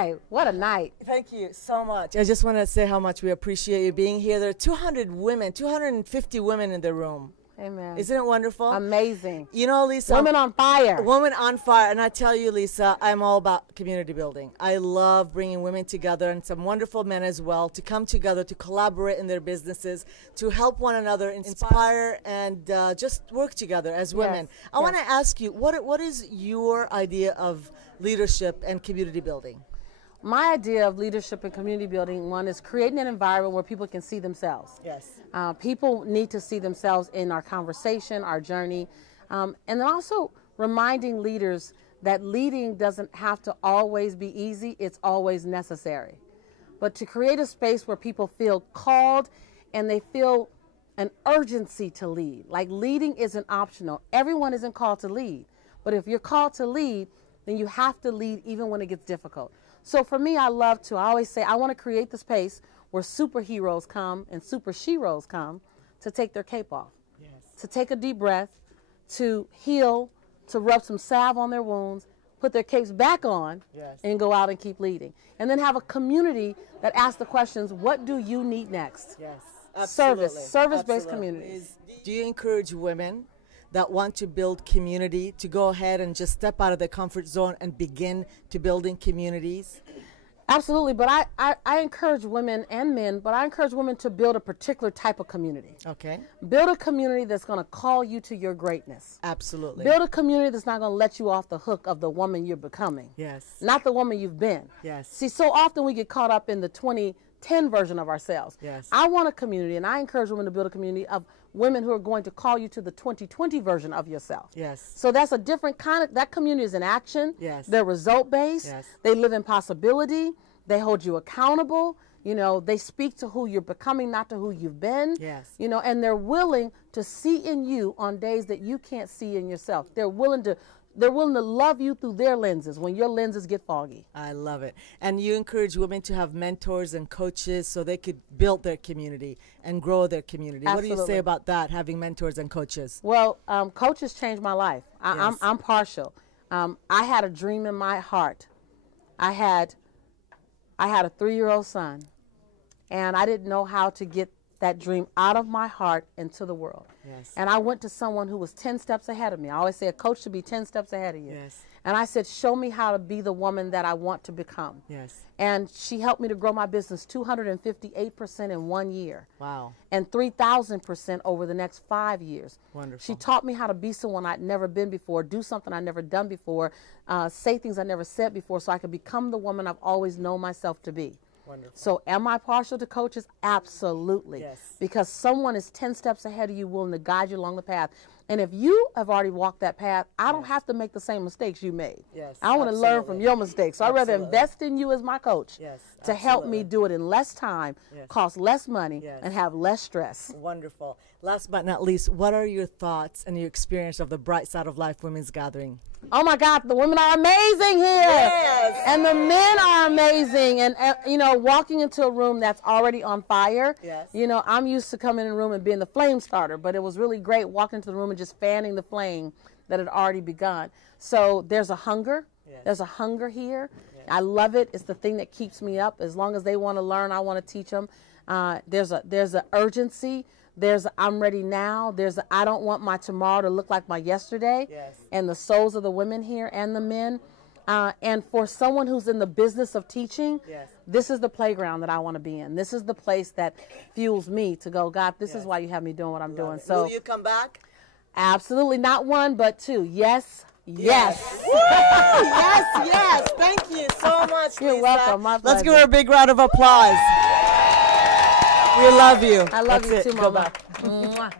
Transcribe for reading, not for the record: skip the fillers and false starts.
right. What a night. Thank you so much. I just want to say how much we appreciate you being here. There are 200 women, 250 women in the room. Amen. Isn't it wonderful? Amazing. You know, Lisa. Women on fire. Women on fire. And I tell you, Lisa, I'm all about community building. I love bringing women together and some wonderful men as well to come together, to collaborate in their businesses, to help one another, inspire, and just work together as women. Yes. I want to ask you, what is your idea of leadership and community building? My idea of leadership and community building, one, is creating an environment where people can see themselves. Yes. People need to see themselves in our conversation, our journey, and then also reminding leaders that leading doesn't have to always be easy, it's always necessary. But to create a space where people feel called and they feel an urgency to lead. Like leading isn't optional. Everyone isn't called to lead. But if you're called to lead, then you have to lead even when it gets difficult. So for me, I always say, I want to create the space where superheroes come and super sheroes come to take their cape off, yes, to take a deep breath, to heal, to rub some salve on their wounds, put their capes back on, yes, and go out and keep leading. And then have a community that asks the questions, what do you need next? Yes, absolutely. Service-based communities. Do you encourage women that want to build community to go ahead and just step out of their comfort zone and begin to building communities? Absolutely, but I encourage women and men, but I encourage women to build a particular type of community. Okay. Build a community that's going to call you to your greatness. Absolutely. Build a community that's not going to let you off the hook of the woman you're becoming. Yes. Not the woman you've been. Yes. See, so often we get caught up in the 2010 version of ourselves. Yes. I want a community, and I encourage women to build a community of women who are going to call you to the 2020 version of yourself. Yes. So that's a different kind of, that community is in action. Yes. They're result-based. Yes. They live in possibility. They hold you accountable. You know, they speak to who you're becoming, not to who you've been. Yes. You know, and they're willing to see in you on days that you can't see in yourself. They're willing to love you through their lenses when your lenses get foggy. I love it. And you encourage women to have mentors and coaches so they could build their community and grow their community. Absolutely. What do you say about that, having mentors and coaches? Well, coaches changed my life. Yes. I'm partial. I had a dream in my heart. I had a 3-year-old son, and I didn't know how to get that dream out of my heart into the world. Yes. And I went to someone who was 10 steps ahead of me. I always say a coach should be 10 steps ahead of you. Yes. And I said, show me how to be the woman that I want to become. Yes. And she helped me to grow my business 258% in 1 year. Wow. And 3,000% over the next 5 years. Wonderful. She taught me how to be someone I'd never been before, do something I'd never done before, say things I never said before, so I could become the woman I've always known myself to be. Wonderful. So am I partial to coaches? Absolutely. Yes. Because someone is 10 steps ahead of you, willing to guide you along the path. And if you have already walked that path, I don't have to make the same mistakes you made. Yes, I want to learn from your mistakes. So I'd rather invest in you as my coach to help me do it in less time, cost less money, and have less stress. Wonderful. Last but not least, what are your thoughts and your experience of the Bright Side of Life Women's Gathering? Oh my God, the women are amazing here. Yes. And the men are amazing. And you know, walking into a room that's already on fire. Yes. You know, I'm used to coming in a room and being the flame starter, but it was really great walking into the room and just fanning the flame that had already begun. So there's a hunger. Yes. There's a hunger here. Yes. I love it. It's the thing that keeps me up. As long as they want to learn, I want to teach them. There's an urgency. There's a, I'm ready now. There's a, I don't want my tomorrow to look like my yesterday. Yes. And the souls of the women here and the men. And for someone who's in the business of teaching, this is the playground that I want to be in. This is the place that fuels me to go, God, this is why you have me doing what I'm doing. So, will you come back? Absolutely. Not one, but two. Yes. Yes. Yes, yes. Thank you so much, You're Lisa. welcome. My pleasure. Let's give her a big round of applause. We love you. I love you too, Mama. Goodbye.